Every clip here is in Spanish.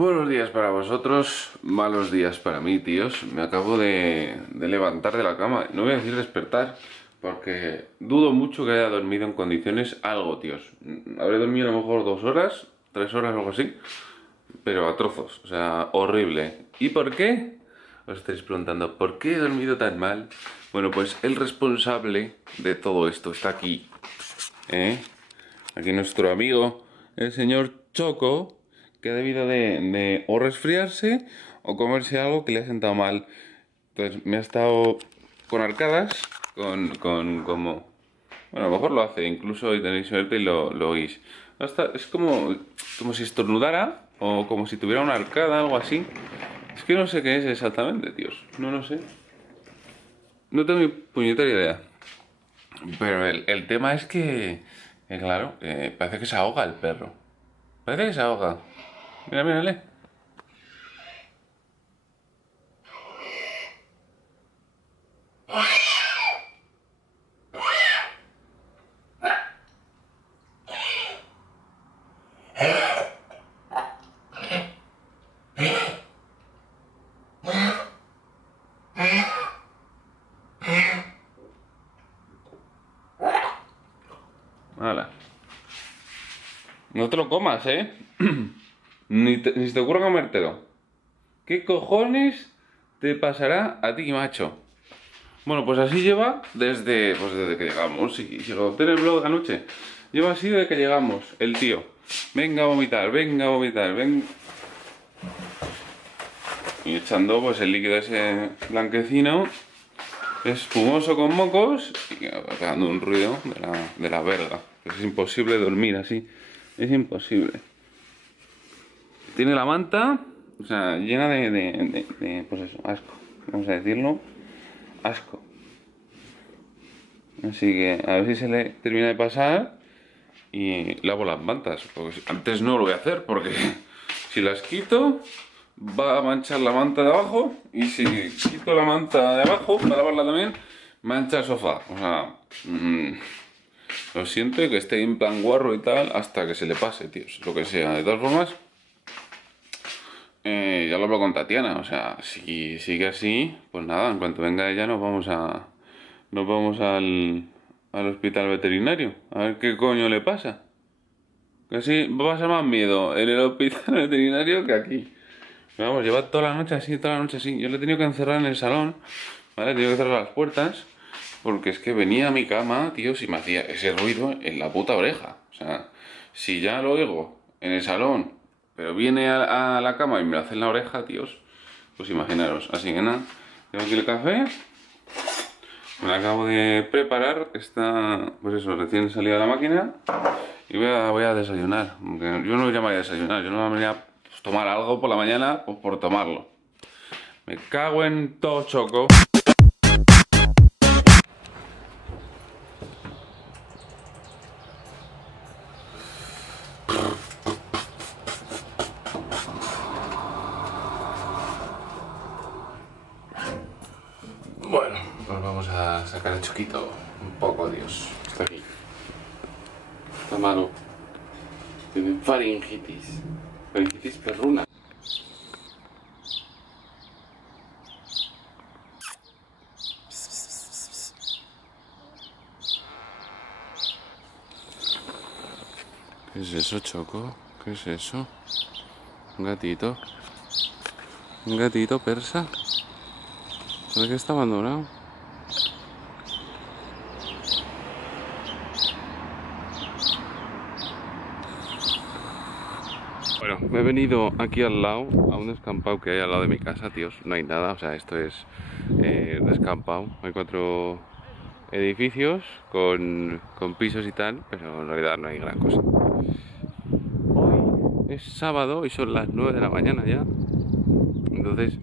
Buenos días para vosotros, malos días para mí, tíos. Me acabo de levantar de la cama. No voy a decir despertar, porque dudo mucho que haya dormido en condiciones algo, tíos. Habré dormido a lo mejor 2 horas, 3 horas o algo así, pero a trozos, o sea, horrible. ¿Y por qué? Os estáis preguntando, ¿por qué he dormido tan mal? Bueno, pues el responsable de todo esto está aquí, ¿eh? Aquí nuestro amigo, el señor Choco, que ha debido de o resfriarse o comerse algo que le ha sentado mal. Entonces me ha estado con arcadas, con como... Bueno, a lo mejor lo hace, incluso hoy tenéis suerte y lo oís. Es como si estornudara o como si tuviera una arcada, algo así. Es que no sé qué es exactamente, tíos. No lo sé. No tengo ni puñetera idea. Pero el tema es que claro, parece que se ahoga el perro. Parece que se ahoga. Mira, mírale. Hala. No te lo comas, ¿eh? Ni se te ocurra comértelo. ¿Qué cojones te pasará a ti, macho? Bueno, pues así lleva desde que llegamos. Si lo obtiene el blog anoche. Lleva así desde que llegamos, el tío. Venga a vomitar, venga a vomitar, venga. Y echando pues el líquido ese blanquecino, espumoso con mocos y pegando un ruido de la verga. Es imposible dormir así. Es imposible. Tiene la manta, o sea, llena pues eso, asco. Vamos a decirlo, asco. Así que a ver si se le termina de pasar y lavo las mantas. Porque antes no lo voy a hacer porque si las quito va a manchar la manta de abajo y si quito la manta de abajo para lavarla también mancha el sofá. O sea, lo siento que esté en plan guarro y tal hasta que se le pase, tíos. Lo que sea. De todas formas, ya lo hablo con Tatiana. O sea, si sigue así, pues nada, en cuanto venga ella nos vamos al hospital veterinario. A ver qué coño le pasa. Casi va a pasar más miedo en el hospital veterinario que aquí. Pero vamos, lleva toda la noche así, toda la noche así. Yo le he tenido que encerrar en el salón, ¿vale? He tenido que cerrar las puertas. Porque es que venía a mi cama, tío, si me hacía ese ruido en la puta oreja. O sea, si ya lo oigo en el salón, pero viene a la cama y me lo hace en la oreja, tíos, pues imaginaros. Así que nada, tengo aquí el café. Me lo acabo de preparar, está, pues eso, recién salido de la máquina. Y voy a desayunar. Aunque yo no lo llamaría desayunar, yo no llamaría pues, tomar algo por la mañana, pues por tomarlo. Me cago en todo choco. Bueno, pues vamos a sacar el choquito un poco, Dios. Está aquí. Está malo. Tiene faringitis. Faringitis perruna. ¿Qué es eso, Choco? ¿Qué es eso? ¿Un gatito? ¿Un gatito persa? ¿Sabes que está abandonado? Bueno, me he venido aquí al lado, a un descampado que hay al lado de mi casa, tíos. No hay nada, o sea, esto es descampado. Hay 4 edificios con pisos y tal, pero en realidad no hay gran cosa. Hoy es sábado y son las 9 de la mañana ya. Entonces,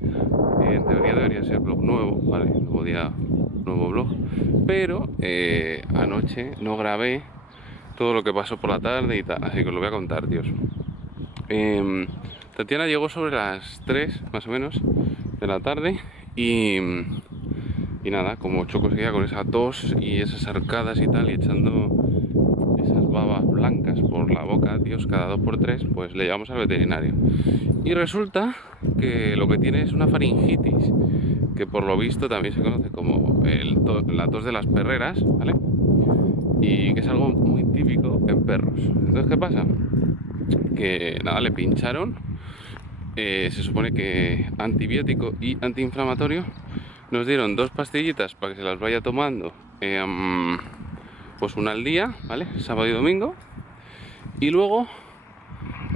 en teoría debería ser blog nuevo, ¿vale? Nuevo día, nuevo blog. Pero anoche no grabé todo lo que pasó por la tarde y tal, así que os lo voy a contar, tíos. Tatiana llegó sobre las 3 más o menos de la tarde y nada, como Choco seguía con esa tos y esas arcadas y tal y echando esas babas blancas por la boca, Dios, cada 2 por 3, pues le llevamos al veterinario. Y resulta que lo que tiene es una faringitis, que por lo visto también se conoce como la tos de las perreras, ¿vale? Y que es algo muy típico en perros. Entonces, ¿qué pasa? Que nada, le pincharon, se supone que antibiótico y antiinflamatorio. Nos dieron 2 pastillitas para que se las vaya tomando, pues una al día, ¿vale? Sábado y domingo. Y luego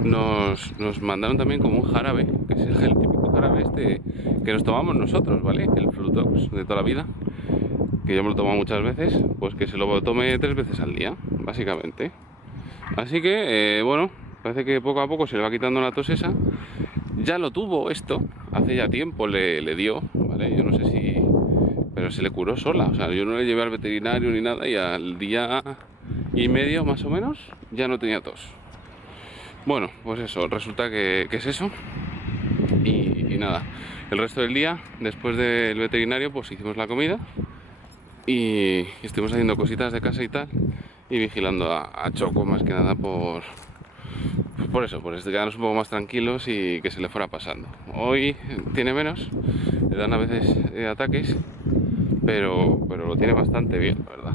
nos mandaron también como un jarabe, que es el típico jarabe este que nos tomamos nosotros, ¿vale? El Flutox de toda la vida, que yo me lo tomo muchas veces, pues que se lo tome 3 veces al día, básicamente. Así que, bueno, parece que poco a poco se le va quitando la tos esa. Ya lo tuvo esto, hace ya tiempo le dio, ¿vale? Yo no sé si... pero se le curó sola, o sea, yo no le llevé al veterinario ni nada y al día y medio más o menos ya no tenía tos. Bueno, pues eso, resulta que es eso. Y nada, el resto del día, después del veterinario, pues hicimos la comida y estuvimos haciendo cositas de casa y tal, y vigilando a Choco más que nada por eso, por quedarnos un poco más tranquilos y que se le fuera pasando. Hoy tiene menos, le dan a veces ataques, pero lo tiene bastante bien, la verdad.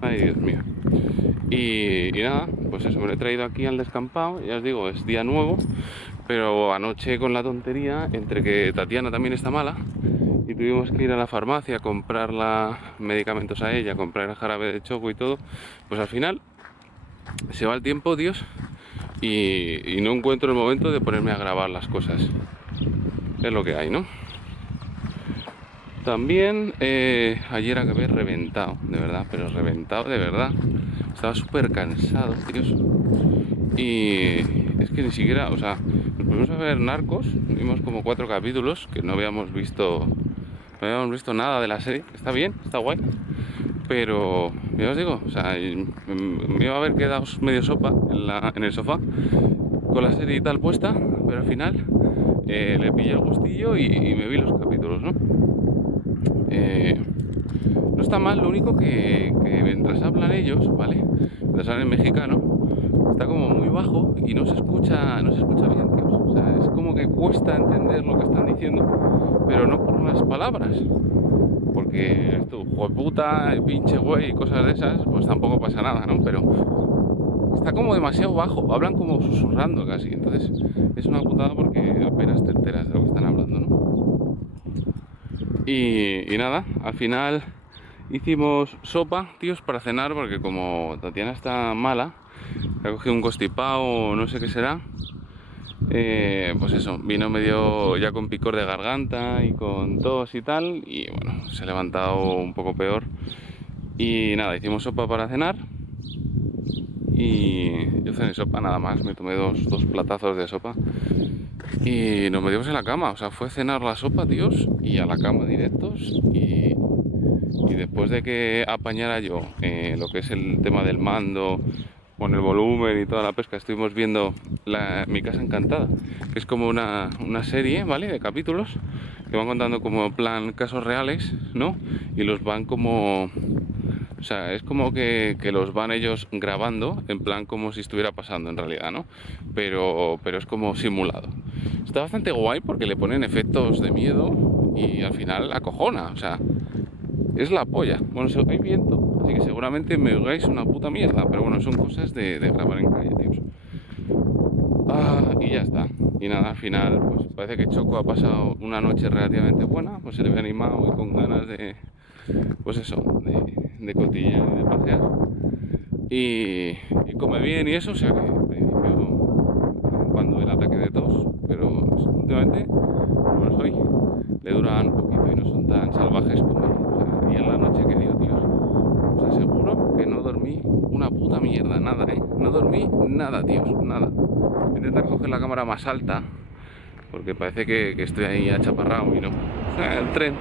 Ay, Dios mío. Y nada, pues eso, me lo he traído aquí al descampado. Ya os digo, es día nuevo, pero anoche con la tontería, entre que Tatiana también está mala y tuvimos que ir a la farmacia a comprar medicamentos a ella, comprar el jarabe de Choco y todo, pues al final se va el tiempo, Dios, y no encuentro el momento de ponerme a grabar las cosas. Es lo que hay, ¿no? También ayer acabé reventado, de verdad, pero reventado de verdad. Estaba súper cansado, Dios. Y es que ni siquiera, o sea, nos pusimos a ver Narcos, vimos como 4 capítulos, que no habíamos visto nada de la serie. Está bien, está guay. Pero, ya os digo, o sea, me iba a haber quedado medio sopa en el sofá con la serie y tal puesta, pero al final le pillé el gustillo y me vi los capítulos, ¿no? No está mal, lo único que mientras hablan ellos, ¿vale? Mientras hablan en mexicano, está como muy bajo y no se escucha bien, tíos. O sea, es como que cuesta entender lo que están diciendo, pero no por las palabras. Porque esto, jueputa, pinche güey y cosas de esas, pues tampoco pasa nada, ¿no? Pero está como demasiado bajo, hablan como susurrando casi. Entonces es una putada porque apenas te enteras de lo que están hablando, ¿no? Y nada, al final hicimos sopa, tíos, para cenar, porque como Tatiana está mala, ha cogido un constipado o no sé qué será, pues eso, vino medio ya con picor de garganta y con tos y tal, y bueno, se ha levantado un poco peor. Y nada, hicimos sopa para cenar y yo cené sopa nada más, me tomé dos platazos de sopa y nos metimos en la cama, o sea, fue cenar la sopa, tíos, y a la cama directos. Y después de que apañara yo lo que es el tema del mando, con el volumen y toda la pesca, estuvimos viendo Mi Casa Encantada, que es como una serie, ¿vale? De capítulos que van contando como en plan casos reales, ¿no? Y los van como... O sea, es como que los van ellos grabando, en plan como si estuviera pasando en realidad, ¿no? Pero es como simulado. Está bastante guay porque le ponen efectos de miedo y al final acojona, o sea... Es la polla. Bueno, hay viento, así que seguramente me oigáis una puta mierda. Pero bueno, son cosas de grabar en calle, tíos. Y ya está. Y nada, al final, pues parece que Choco ha pasado una noche relativamente buena. Pues se le ve animado y con ganas de... Pues eso, de cotillear y de pasear. Y come bien y eso, o sea que en principio cuando el ataque de tos, pero últimamente, bueno, hoy le duran un poquito y no son tan salvajes como ayer. O sea, y en la noche que dio, tíos, os aseguro que no dormí una puta mierda, nada, no dormí nada, tíos, nada. Voy a intentar coger la cámara más alta porque parece que estoy ahí achaparrado y no. O sea, el tren.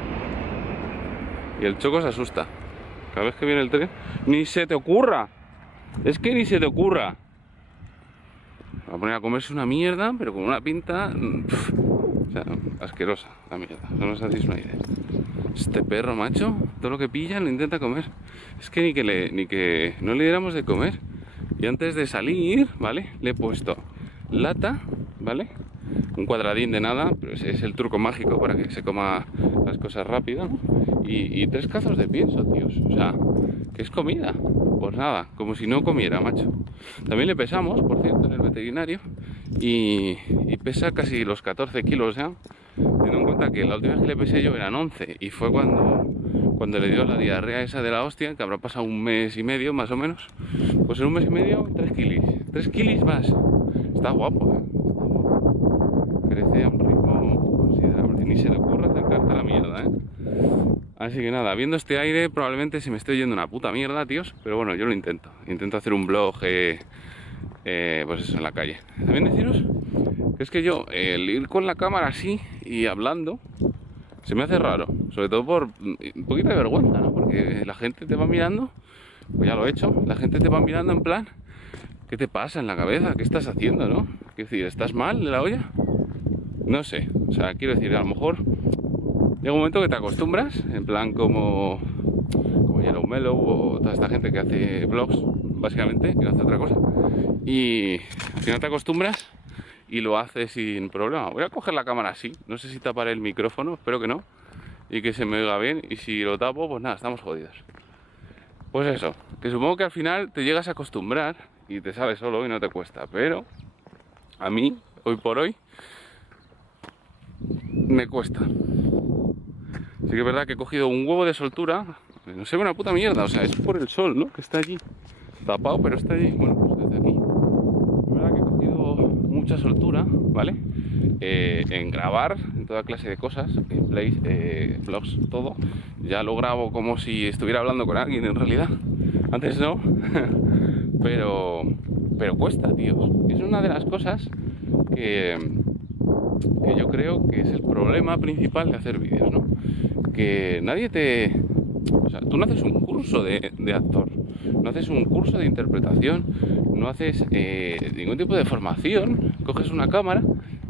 Y el Choco se asusta. Cada vez que viene el tren, ¡ni se te ocurra! Es que ni se te ocurra. Va a poner a comerse una mierda, pero con una pinta... o sea, asquerosa la mierda. No os hacéis una idea. Este perro, macho, todo lo que pilla lo intenta comer. Es que ni que no le diéramos de comer. Y antes de salir, ¿vale? Le he puesto lata, ¿vale? Un cuadradín de nada, pero ese es el truco mágico para que se coma las cosas rápido, ¿no? Y 3 cazos de pienso, tíos. O sea, ¿qué es comida? Pues nada, como si no comiera, macho. También le pesamos, por cierto, en el veterinario. Y pesa casi los 14 kilos ya. Teniendo en cuenta que la última vez que le pesé yo eran 11. Y fue cuando le dio la diarrea esa de la hostia, que habrá pasado un mes y medio más o menos. Pues en un mes y medio, 3 kilos. 3 kilos más. Está guapo, ¿eh? Está guapo. Crece a un ritmo considerable. Ni se le ocurre acercarte a la mierda, ¿eh? Así que nada, viendo este aire probablemente se me esté yendo una puta mierda, tíos. Pero bueno, yo lo intento. Intento hacer un vlog, pues eso, en la calle. También deciros que es que yo, el ir con la cámara así y hablando, se me hace raro. Sobre todo por un poquito de vergüenza, ¿no? Porque la gente te va mirando, pues ya lo he hecho. La gente te va mirando en plan, ¿qué te pasa en la cabeza? ¿Qué estás haciendo, no? Quiero decir, ¿estás mal de la olla? No sé, o sea, quiero decir, a lo mejor llega un momento que te acostumbras, en plan como Yellow Mellow o toda esta gente que hace vlogs, básicamente, que no hace otra cosa. Y al final te acostumbras y lo haces sin problema. Voy a coger la cámara así, no sé si taparé el micrófono, espero que no, y que se me oiga bien, y si lo tapo, pues nada, estamos jodidos. Pues eso, que supongo que al final te llegas a acostumbrar y te sale solo y no te cuesta, pero a mí, hoy por hoy, me cuesta. Sí que es verdad que he cogido un huevo de soltura, no se ve una puta mierda, o sea, es por el sol, ¿no? Que está allí, tapado, pero está allí. Bueno, pues desde aquí, es verdad que he cogido mucha soltura, ¿vale? En grabar, en toda clase de cosas, gameplays, vlogs, todo. Ya lo grabo como si estuviera hablando con alguien en realidad. Antes no, pero cuesta, tíos. Es una de las cosas que yo creo que es el problema principal de hacer vídeos, ¿no? Que nadie te... O sea, tú no haces un curso de actor, no haces un curso de interpretación, no haces ningún tipo de formación, coges una cámara,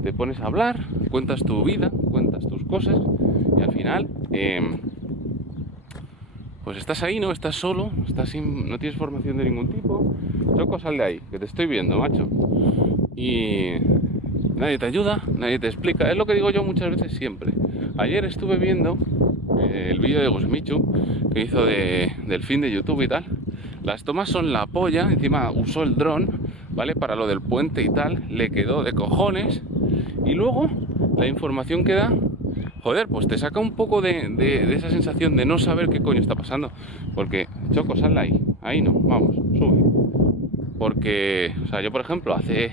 te pones a hablar, cuentas tu vida, cuentas tus cosas y al final pues estás ahí, ¿no? Estás solo, no tienes formación de ningún tipo. Choco, sal de ahí, que te estoy viendo, macho. Y nadie te ayuda, nadie te explica. Es lo que digo yo muchas veces siempre. Ayer estuve viendo el vídeo de Gusmichu que hizo del fin de YouTube y tal. Las tomas son la polla, encima usó el dron, ¿vale? Para lo del puente y tal, le quedó de cojones. Y luego la información que da, joder, pues te saca un poco de esa sensación de no saber qué coño está pasando. Porque, Choco, sal de ahí no, vamos, sube. Porque, o sea, yo por ejemplo, hace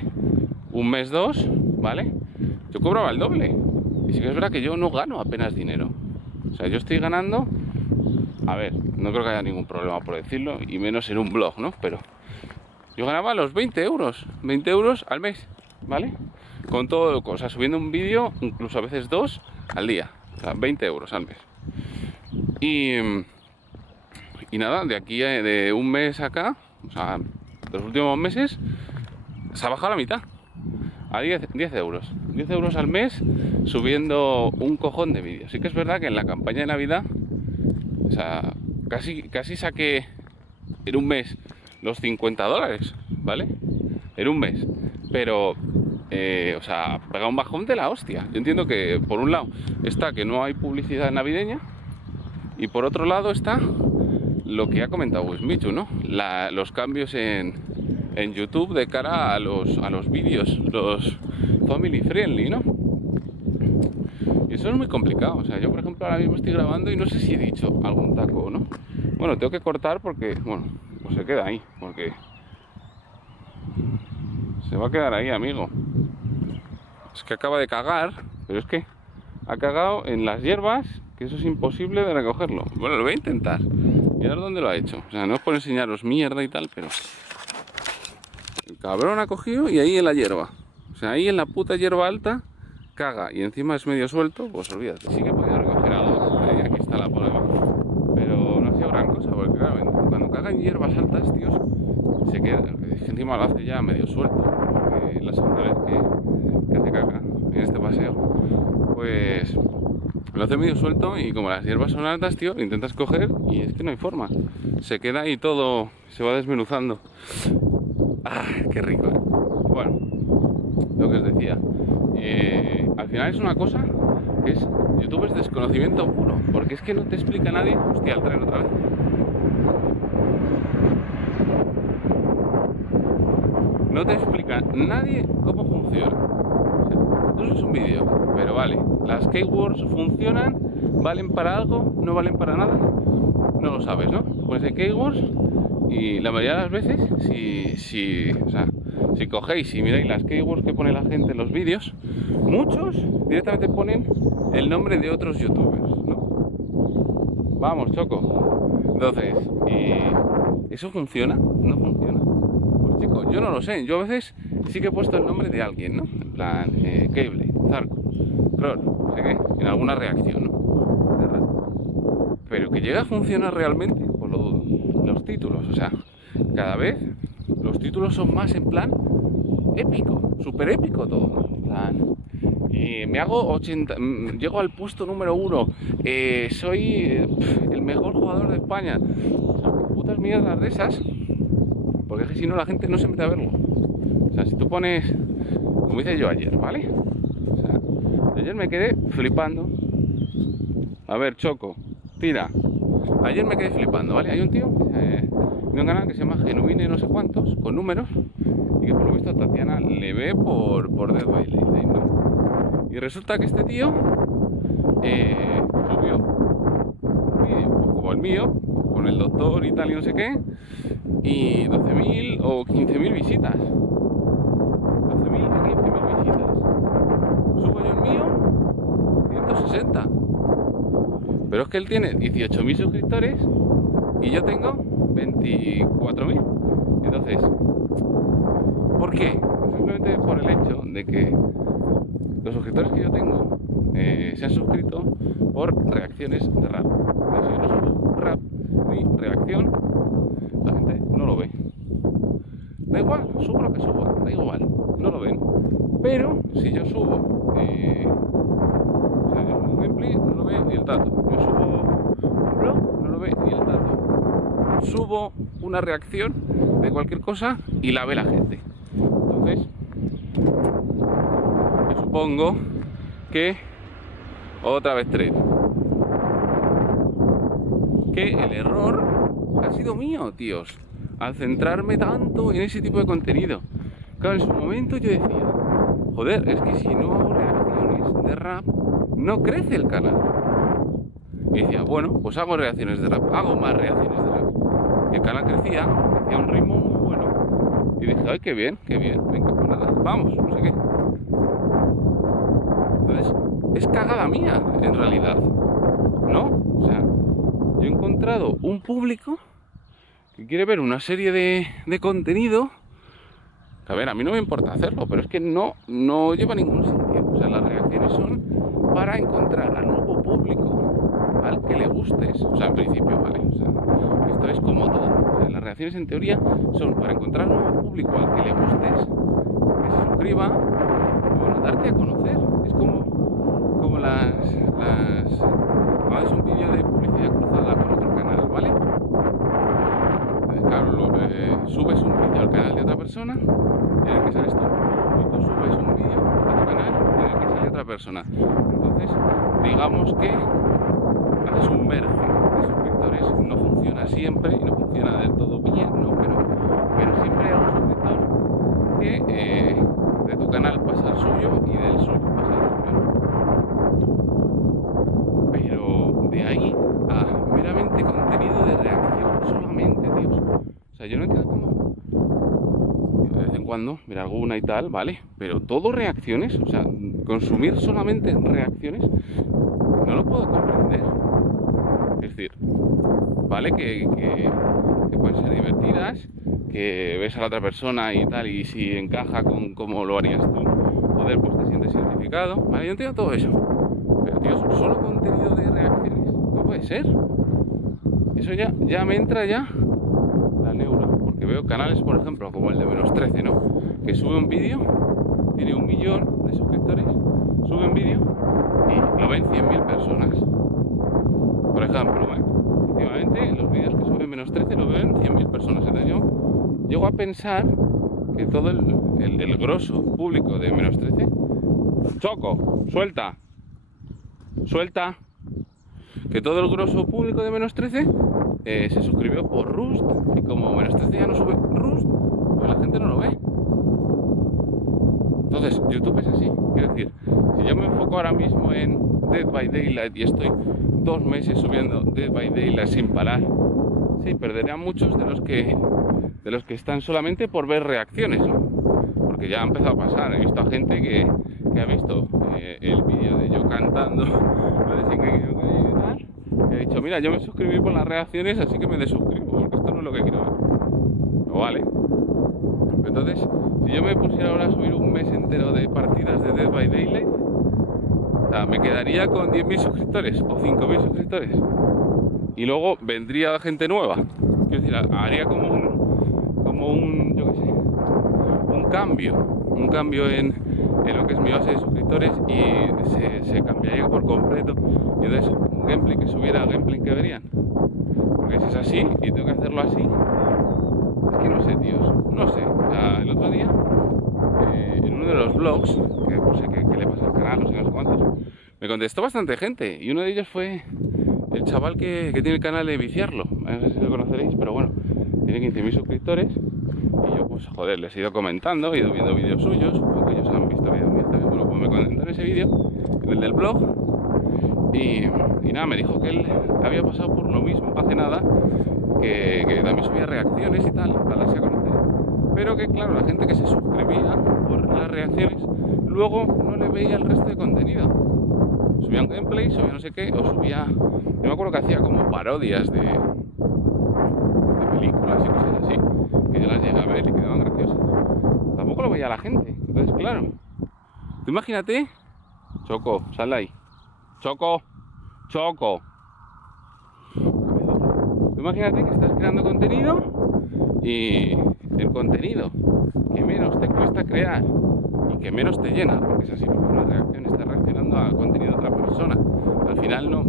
un mes, 2, ¿vale? Yo cobraba el doble. Y sí que es verdad que yo no gano apenas dinero. O sea, yo estoy ganando, a ver, no creo que haya ningún problema por decirlo, y menos en un blog, ¿no? Pero yo ganaba los 20 euros al mes, ¿vale? Con todo, o sea, subiendo un vídeo, incluso a veces 2 al día. O sea, 20 euros al mes. Y nada, de aquí de un mes acá, o sea, los últimos meses, se ha bajado la mitad. A 10 euros. 10 euros al mes subiendo un cojón de vídeos. Sí que es verdad que en la campaña de Navidad, o sea, casi saqué en un mes los $50, ¿vale? En un mes. Pero, o sea, pega un bajón de la hostia. Yo entiendo que por un lado está que no hay publicidad navideña y por otro lado está lo que ha comentado Wismichu, ¿no? Los cambios en YouTube de cara a los vídeos, los family friendly, ¿no? Y eso es muy complicado. O sea, yo por ejemplo ahora mismo estoy grabando y no sé si he dicho algún taco o no. Bueno, tengo que cortar porque, bueno, pues se queda ahí, porque se va a quedar ahí, amigo. Es que acaba de cagar, pero es que ha cagado en las hierbas, que eso es imposible de recogerlo. Bueno, lo voy a intentar. Mirad dónde lo ha hecho. O sea, no es por enseñaros mierda y tal, pero el cabrón ha cogido y ahí en la hierba. O sea, ahí en la puta hierba alta caga y encima es medio suelto, pues olvídate. Sí que he podido recoger algo, y aquí está la prueba. Pero no ha sido gran cosa, porque claro, cuando caga en hierbas altas, tíos, se queda. Es que encima lo hace ya medio suelto, porque es la segunda vez que hace caca en este paseo. Pues Lo hace medio suelto y como las hierbas son altas, tío, lo intentas coger y es que no hay forma. Se queda ahí todo, se va desmenuzando. ¡Ah, qué rico! Bueno, lo que os decía. Al final es una cosa que es... YouTube es desconocimiento puro, porque es que no te explica nadie... Hostia, el tren otra vez. No te explica nadie cómo funciona. O sea, tú subes un vídeo, pero vale, las keywords funcionan, valen para algo, no valen para nada, no lo sabes, ¿no? Pones ahí keywords y la mayoría de las veces, si cogéis y miráis las keywords que pone la gente en los vídeos, muchos directamente ponen el nombre de otros youtubers, ¿no? Vamos, Choco. Entonces, ¿eso funciona? ¿No funciona? Pues chicos, yo no lo sé. Yo a veces sí que he puesto el nombre de alguien, ¿no? En plan, Cable, Zarco, Cron, no sé qué, en alguna reacción, ¿no? De rato. Pero que llegue a funcionar realmente, pues lo dudo. Los títulos, o sea, cada vez los títulos son más en plan épico, súper épico todo, ¿no? En plan, me hago 80, llego al puesto número 1, soy el mejor jugador de España. O sea, putas mierdas de esas, porque es que si no la gente no se mete a verlo. O sea, si tú pones, como hice yo ayer, ¿vale? O sea, ayer me quedé flipando. A ver, Choco, tira. Ayer me quedé flipando, ¿vale? Hay un tío de un canal que se llama Genuine no sé cuántos, con números, y que por lo visto a Tatiana le ve por Dead by Daylight, ¿no? Y resulta que este tío subió un vídeo, pues como el mío, con el doctor y tal y no sé qué, y 12.000 o 15.000 visitas. 12.000 o 15.000 visitas. Subo yo el mío, 160. Pero es que él tiene 18.000 suscriptores y yo tengo 24.000. Entonces, ¿por qué? Simplemente por el hecho de que los suscriptores que yo tengo se han suscrito por reacciones de rap. Entonces, si yo no subo rap ni reacción, la gente no lo ve. Da igual, subo lo que suba, da igual, no lo ven. Pero si yo subo, o sea, yo subo un gameplay, no lo ve ni el tato. Yo subo un blog, no lo ve ni el tato. Subo una reacción de cualquier cosa y la ve la gente. Entonces, yo supongo que otra vez tres. Que el error ha sido mío, tíos, al centrarme tanto en ese tipo de contenido. Claro, en su momento yo decía, joder, es que si no hago reacciones de rap, no crece el canal. Y decía, bueno, pues hago reacciones de rap, hago más reacciones de rap. Y el canal crecía a un ritmo muy bueno. Y dije, ay, qué bien, venga, pues nada, vamos, no sé qué. Entonces, es cagada mía, en realidad, ¿no? O sea, yo he encontrado un público que quiere ver una serie de contenido que, a ver, a mí no me importa hacerlo, pero es que no lleva a ningún sitio. O sea, las reacciones son para encontrar a nuevo público al que le gustes. O sea, en principio, ¿vale? O sea, esto es como todo. O sea, las reacciones en teoría son para encontrar un nuevo público al que le gustes, que se suscriba y, bueno, darte a conocer. Es como cuando es un vídeo de publicidad cruzada con otro canal, ¿vale? Claro, subes un vídeo al canal de otra persona en el que sales tú y tú subes un vídeo a tu canal en el que sale otra persona. Entonces, digamos que haces un merge de suscriptores. No funciona siempre y no funciona del todo bien, ¿no? Pero siempre hay un suscriptor que de tu canal pasa al suyo y del suyo pasa al tuyo. Pero de ahí a meramente contenido de reacción solamente, tíos. O sea, yo no entiendo cómo. De vez en cuando, ver alguna y tal, vale. Pero todo reacciones, o sea, consumir solamente reacciones, no lo puedo comprender. Es decir, vale que pueden ser divertidas, que ves a la otra persona y tal, y si encaja con cómo lo harías tú, joder, pues te sientes identificado. Vale, yo entiendo todo eso. Pero, tío, solo contenido de reacciones, no puede ser. Eso ya me entra ya la neura. Porque veo canales, por ejemplo, como el de Menos 13, ¿no? Que sube un vídeo tiene 1 millón de suscriptores, sube un vídeo y lo ven 100.000 personas. Por ejemplo, últimamente los vídeos que suben menos 13 lo ven 100.000 personas. Entonces yo llego a pensar que todo el grosso público de menos 13... Choco, suelta, suelta. Que todo el grosso público de menos 13 se suscribió por Rust, y como menos 13 ya no sube Rust, pues la gente no lo ve. Entonces, YouTube es así. Quiero decir, si yo me enfoco ahora mismo en Dead by Daylight y estoy 2 meses subiendo Dead by Daylight sin parar, sí, perderé a muchos de los que están solamente por ver reacciones, ¿no? Porque ya ha empezado a pasar. He visto a gente que ha visto el vídeo de yo cantando lo de y tal, y ha dicho, mira, yo me suscribí por las reacciones, así que me desuscribo, porque esto no es lo que quiero ver. No vale. Entonces, si yo me pusiera ahora a subir un mes entero de partidas de Dead by Daylight, o sea, me quedaría con 10.000 suscriptores o 5.000 suscriptores. Y luego vendría gente nueva. Quiero decir, haría como un yo qué sé, un cambio en lo que es mi base de suscriptores, y se cambiaría por completo. Y entonces, un gameplay que subiera, gameplay que verían. Porque si es así y tengo que hacerlo así, es que no sé, tíos, no sé. O sea, el otro día, en uno de los vlogs, que puse que le pasa al canal, no sé cuántos, me contestó bastante gente, y uno de ellos fue el chaval que tiene el canal de Viciarlo. No sé si lo conoceréis, pero bueno, tiene 15.000 suscriptores, y yo, pues, joder, les he ido comentando, he ido viendo vídeos suyos, porque ellos han visto vídeos míos también. Bueno, pues me comentó en ese vídeo, en el del blog, y nada, me dijo que él había pasado por lo mismo hace nada, que también subía reacciones y tal, para darse a conocer, pero que, claro, la gente que se suscribía por las reacciones luego no le veía el resto de contenido. Subía un gameplay, subía no sé qué, o subía... Yo me acuerdo que hacía como parodias de películas y cosas así, que yo las llegué a ver y quedaban graciosas. Tampoco lo veía la gente. Entonces, claro, tú imagínate... Choco, sal de ahí. Choco, Choco. Tú imagínate que estás creando contenido, y el contenido que menos te cuesta crear y que menos te llena, porque es así, porque una reacción está reaccionando al contenido de otra persona. Al final no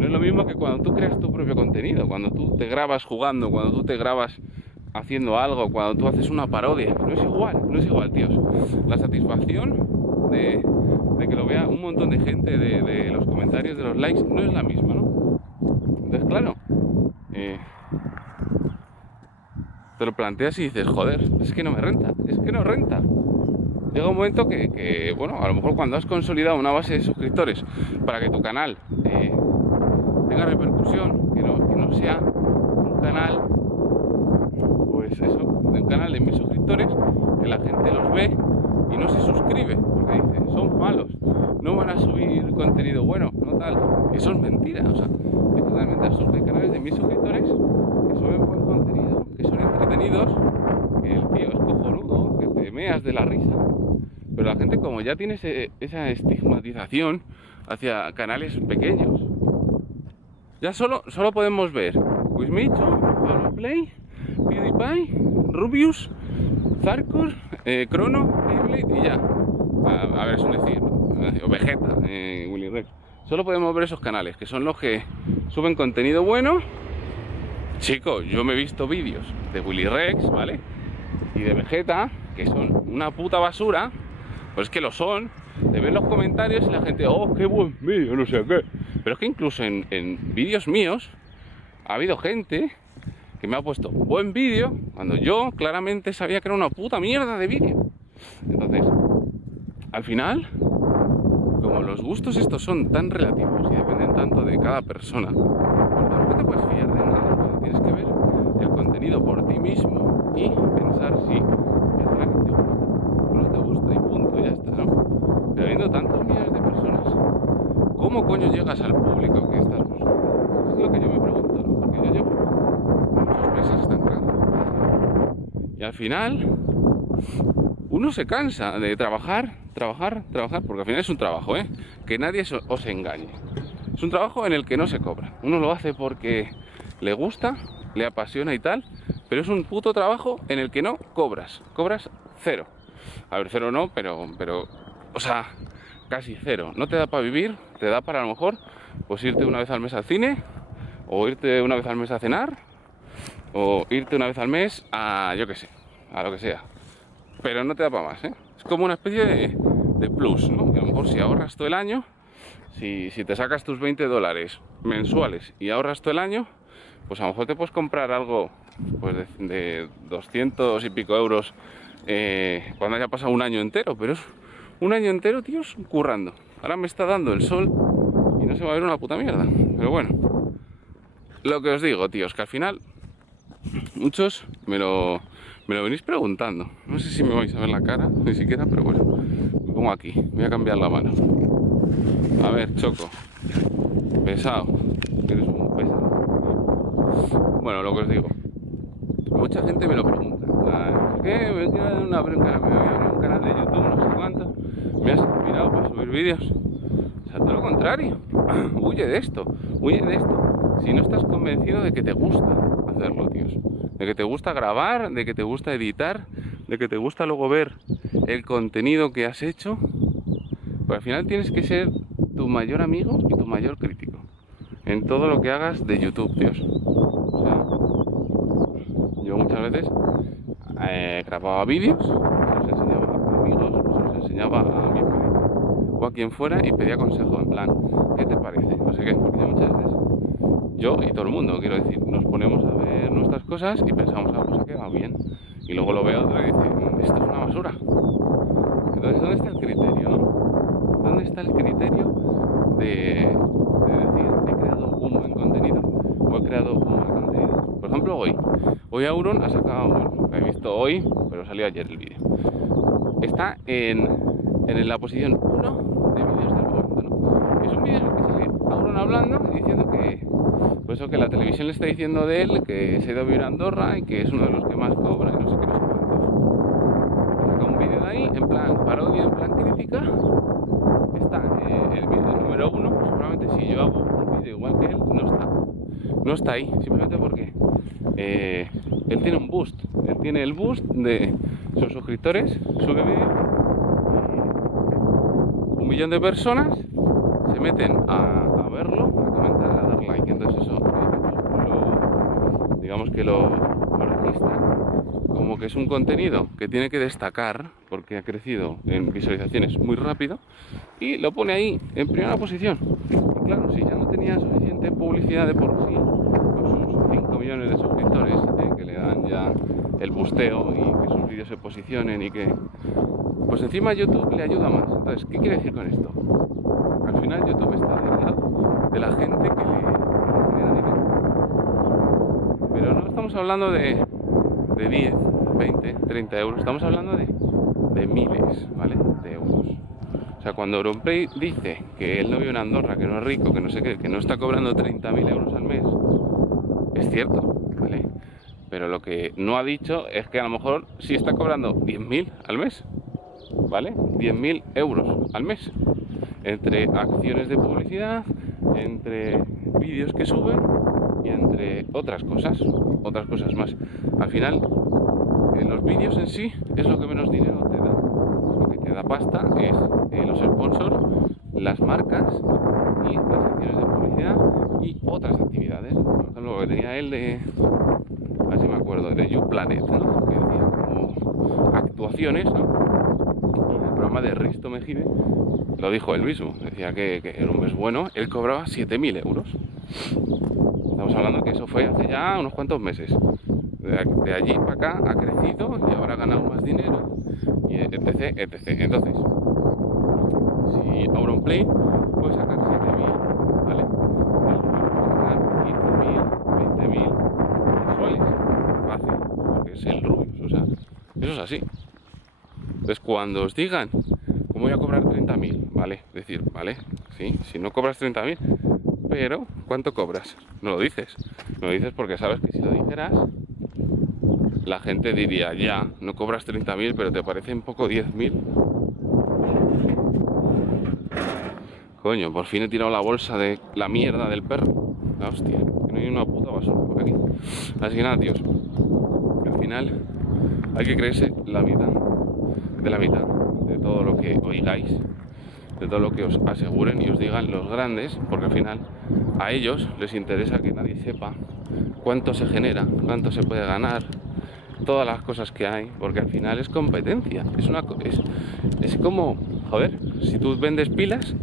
es lo mismo que cuando tú creas tu propio contenido, cuando tú te grabas jugando, cuando tú te grabas haciendo algo, cuando tú haces una parodia. No es igual, tíos. La satisfacción de que lo vea un montón de gente, de los comentarios, de los likes, no es la misma, ¿no? Entonces, claro, te lo planteas y dices, joder, es que no me renta, es que no renta. Llega un momento que, bueno, a lo mejor cuando has consolidado una base de suscriptores para que tu canal tenga repercusión, que no sea un canal, pues eso, un canal de 1.000 suscriptores, que la gente los ve y no se suscribe, porque dice, son malos, no van a subir contenido bueno, no tal. Eso es mentira, o sea, es totalmente absurdo. Hay canales de 1.000 suscriptores que suben buen contenido, que son entretenidos, que el tío es cojonudo, que te meas de la risa, pero la gente, como ya tiene esa estigmatización hacia canales pequeños, ya solo podemos ver Wismicho, Auronplay, PewDiePie, Rubius, Zarkor, Crono, Beyblade y ya. A ver, es un decir, o Vegeta, Willy Rex. Solo podemos ver esos canales, que son los que suben contenido bueno. Chicos, yo me he visto vídeos de Willy Rex, ¿vale? Y de Vegeta, que son una puta basura. Pues es que lo son. Te ven los comentarios y la gente, oh, qué buen vídeo, no sé qué. Pero es que incluso en vídeos míos ha habido gente que me ha puesto buen vídeo cuando yo claramente sabía que era una puta mierda de vídeo. Entonces, al final, como los gustos estos son tan relativos y dependen tanto de cada persona, pues tampoco te puedes fiar de nada. O sea, tienes que ver el contenido por ti mismo y pensar si es verdad que te gusta o no te gusta, y punto, ya está, ¿no? Pero habiendo tantos millones de personas, ¿cómo coño llegas al público que estás buscando? Es lo que yo me pregunto, ¿no? Porque yo llevo muchos meses estancado. Y al final, uno se cansa de trabajar, porque al final es un trabajo, ¿eh? Que nadie os engañe. Es un trabajo en el que no se cobra. Uno lo hace porque le gusta, le apasiona y tal, pero es un puto trabajo en el que no cobras. Cobras cero. A ver, cero no, pero, o sea, casi cero. No te da para vivir, te da para a lo mejor, pues irte una vez al mes al cine, o irte una vez al mes a cenar, o irte una vez al mes a, yo qué sé, a lo que sea. Pero no te da para más, ¿eh? Es como una especie de plus, ¿no? Y a lo mejor si ahorras todo el año, si te sacas tus $20 mensuales y ahorras todo el año, pues a lo mejor te puedes comprar algo pues de 200 y pico euros cuando haya pasado un año entero, pero es un año entero, tíos, currando. Ahora me está dando el sol y no se va a ver una puta mierda. Pero bueno, lo que os digo, tíos, que al final muchos me lo venís preguntando. No sé si me vais a ver la cara, ni siquiera, pero bueno, me pongo aquí, voy a cambiar la mano. A ver, Choco, pesado, eres un pesado. Bueno, lo que os digo, mucha gente me lo pregunta. ¿Qué? Me voy a abrir un canal de YouTube, no sé cuánto. Me has inspirado para subir vídeos. O sea, todo lo contrario. Huye de esto, huye de esto. Si no estás convencido de que te gusta hacerlo, tíos. De que te gusta grabar, de que te gusta editar, de que te gusta luego ver el contenido que has hecho. Pues al final tienes que ser tu mayor amigo y tu mayor crítico en todo lo que hagas de YouTube, tíos. O sea, yo muchas veces grababa vídeos, se los enseñaba a amigos, se los enseñaba a mi pareja o a quien fuera y pedía consejo en plan, ¿qué te parece? No sé qué, porque yo muchas veces, yo y todo el mundo, quiero decir, nos ponemos a ver nuestras cosas y pensamos, ah, pues ha quedado bien. Y luego lo ve otro y dice, esto es una basura. Entonces, ¿dónde está el criterio, no? ¿Dónde está el criterio de decir, he creado un buen contenido o he creado un mal contenido? Por ejemplo, hoy Auron ha sacado, bueno, lo he visto hoy, pero salió ayer el vídeo. Está en la posición 1 de vídeos del momento, ¿no? Es un vídeo en el que sale Auron hablando y diciendo que, pues eso, que la televisión le está diciendo de él que se ha ido a vivir a Andorra y que es uno de los que más cobra y no sé qué, no sé cuántos. Saca un vídeo de ahí, en plan parodia, en plan crítica. Está el vídeo número 1, pues seguramente si yo hago un vídeo igual que él, no está ahí, simplemente porque él tiene un boost, él tiene el boost de sus suscriptores, sube vídeo y 1 millón de personas se meten a verlo, a comentar, a dar like. Entonces eso digamos que lo registra como que es un contenido que tiene que destacar porque ha crecido en visualizaciones muy rápido y lo pone ahí en primera posición. Y claro, si ya no tenía suficiente publicidad de por sí con sus 5 millones de suscriptores que le dan ya el busteo y que sus vídeos se posicionen y que pues encima YouTube le ayuda más. Entonces, ¿qué quiere decir con esto? Al final YouTube está del lado de la gente que le genera dinero. Pero no estamos hablando de 10, 20, 30 euros, estamos hablando de miles, ¿vale? De euros. O sea, cuando Auronplay dice que él no vive en Andorra, que no es rico, que no sé qué, que no está cobrando 30.000 euros al mes, es cierto, ¿vale? Pero lo que no ha dicho es que a lo mejor sí está cobrando 10.000 al mes, ¿vale? 10.000 euros al mes. Entre acciones de publicidad, entre vídeos que suben y entre otras cosas más. Al final, los vídeos en sí es lo que menos dinero te da. Lo que te da pasta es los sponsors, las marcas y las acciones de publicidad y otras actividades. Por ejemplo, lo que tenía él de, a ver si me acuerdo, de YouPlanet, ¿no? Que decía como actuaciones, ¿no? El programa de Risto Mejide lo dijo él mismo, decía que era un mes bueno, él cobraba 7.000 euros. Estamos hablando que eso fue hace ya unos cuantos meses. De allí para acá ha crecido y ahora ha ganado más dinero, y etc, etc. Entonces, si Auronplay puede sacar 7.000, ¿vale? El Rubius puede sacar 15.000, 20.000 mensuales. Fácil, porque es el Rubius, o sea, eso es así. Entonces, cuando os digan, ¿cómo voy a cobrar 30.000? Vale, decir, vale, sí, si no cobras 30.000, pero ¿cuánto cobras? No lo dices. No lo dices porque sabes que si lo dijeras, la gente diría, ya, no cobras 30.000, pero te parece un poco 10.000. Coño, por fin he tirado la bolsa de la mierda del perro. La hostia, que no hay una puta basura por aquí. Así que nada, tíos. Al final hay que creerse la vida. de la mitad de todo lo que oigáis, de todo lo que os aseguren y os digan los grandes, porque al final a ellos les interesa que nadie sepa cuánto se genera, cuánto se puede ganar, todas las cosas que hay, porque al final es competencia. Es como, joder, si tú vendes pilas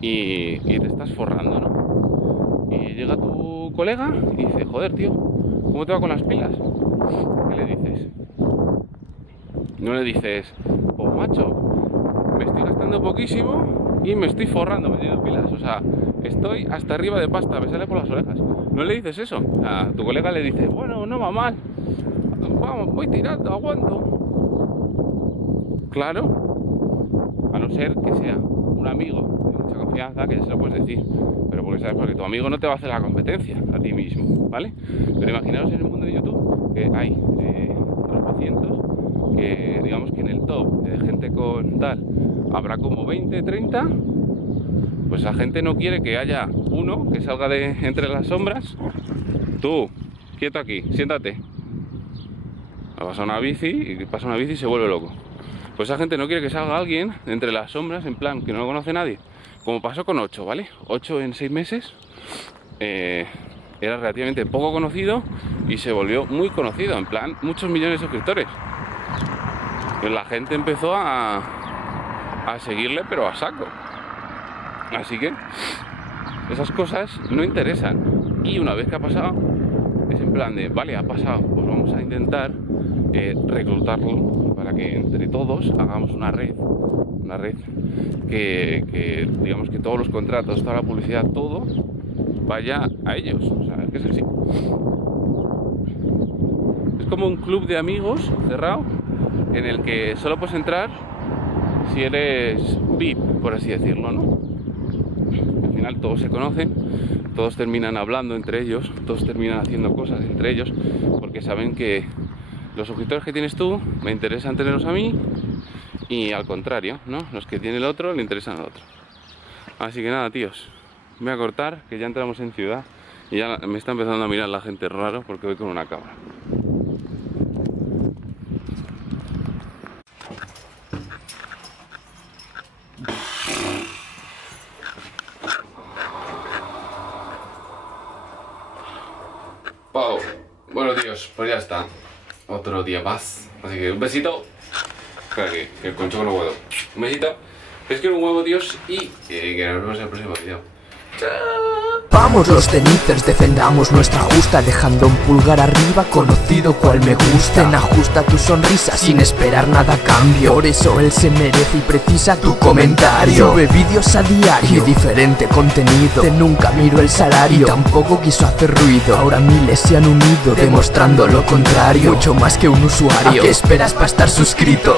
y te estás forrando, ¿no? Y llega tu colega y dice, joder, tío, ¿cómo te va con las pilas? ¿Qué le dices? No le dices, oh macho, me estoy gastando poquísimo y me estoy forrando vendiendo pilas, o sea, estoy hasta arriba de pasta, me sale por las orejas. No le dices eso. A tu colega le dice, bueno, no va mal, vamos, voy tirando, aguanto. Claro, a no ser que sea un amigo de mucha confianza, que ya se lo puedes decir, pero porque sabes, porque tu amigo no te va a hacer la competencia a ti mismo, ¿vale? Pero imaginaos en el mundo de YouTube que hay tropecientos, que digamos que en el top de gente con tal habrá como 20, 30, pues la gente no quiere que haya uno que salga de entre las sombras. Tú, quieto aquí, siéntate. Pasa una bici y se vuelve loco. Pues esa gente no quiere que salga alguien entre las sombras, en plan que no lo conoce nadie. Como pasó con 8, ¿vale? 8 en 6 meses era relativamente poco conocido y se volvió muy conocido, en plan muchos millones de suscriptores. Pues la gente empezó a seguirle, pero a saco. Así que esas cosas no interesan. Y una vez que ha pasado, es en plan de, vale, ha pasado, pues vamos a intentar reclutarlo para que entre todos hagamos una red que digamos que todos los contratos, toda la publicidad, todo vaya a ellos. O sea, es que es así. Es como un club de amigos cerrado en el que solo puedes entrar si eres VIP, por así decirlo, ¿no? Al final todos se conocen, todos terminan hablando entre ellos, todos terminan haciendo cosas entre ellos, porque saben que los suscriptores que tienes tú me interesan tenerlos a mí y al contrario, ¿no? Los que tiene el otro le interesan al otro. Así que nada, tíos, voy a cortar, que ya entramos en ciudad y ya me está empezando a mirar la gente raro porque voy con una cámara. Pau, bueno tíos, pues ya está. Otro día más. Así que un besito. Espera que el concho no puedo. Un besito. Es que un huevo, tíos. Y que nos vemos en el próximo video. ¡Chao! Vamos los tenicers, defendamos nuestra justa, dejando un pulgar arriba conocido cual me gusta. Ten ajusta tu sonrisa sin esperar nada a cambio, por eso él se merece y precisa tu comentario. Sube vídeos a diario y diferente contenido, de nunca miro el salario y tampoco quiso hacer ruido. Ahora miles se han unido demostrando lo contrario, mucho más que un usuario. ¿A qué esperas para estar suscrito?